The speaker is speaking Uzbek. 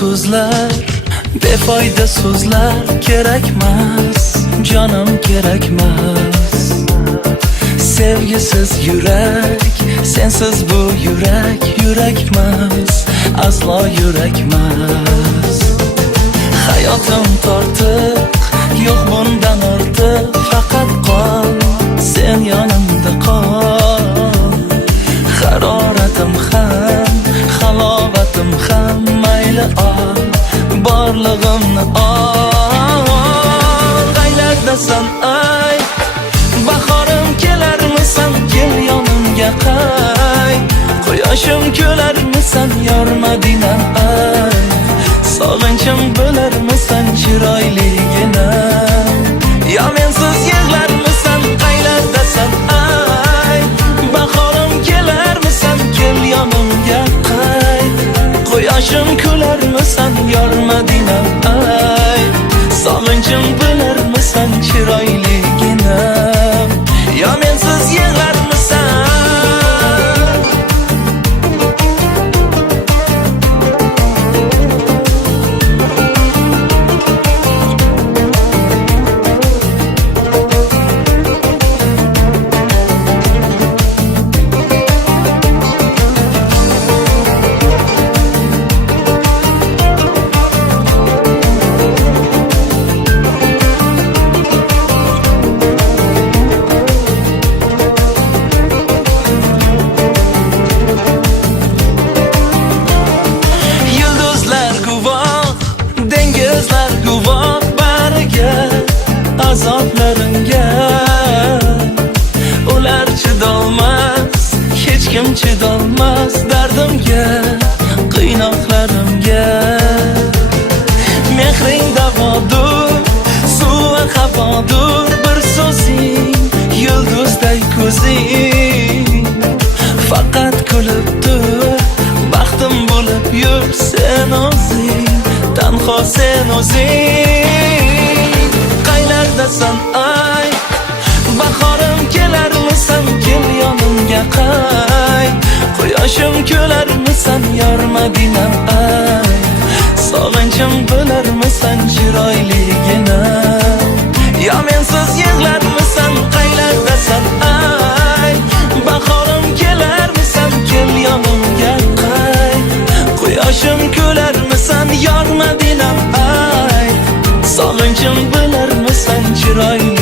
ko'zlar, befoyda so'zlar kerakmas, jonim kerakmas. Sevgisiz yurak, sensiz bu yurakmas, aslo yurakmas. Hayotim tortiq, yo'q bundan ortiq, faqat qol, sen yonimda qol. Haroratim ham, halovatim ham, mayli ol, borlig'imni ol. Qaylardasan ay, bahorim kelarmisan, kel yonimga qay. Quyoshim kularmisan, yor Madinam ay. Sog'inchim bo'larmisan, chiroyligina. Yo mensiz yig'larmisan, qaylardasan ay. Bahorim kelarmisan, kel yonimga qay. Quyoshim kularmisan, yor Madinam ay. Sog'inchim bo'larmisan, chiroyligina. Yo mensiz yig'larmisan. Guvoh bariga, azoblarimga. Ular chidolmas, hech kim chidolmas dardimga, qiynoqlarimga. Mehring davodur, suvi havodur, bir so'zing, yulduzday ko'zing. Faqat kulib tur, baxtim bo'lib yur sen o'zing. Tanho sen o'zing. Qaylardasan ay, bahorim kelarmisan, kel yonimga qay. Quyoshim kularmisan, yor Madinam ay. Sog'inchim bo'larmisan, chiroyligina. Yo mensiz yig'larmisan, qaylardasan ay. Bahorim kelarmisan, kel yonimga qay. Quyoshim kularmisan, yor Madinam ay. Sog'inchim bo'larmisan, chiroyli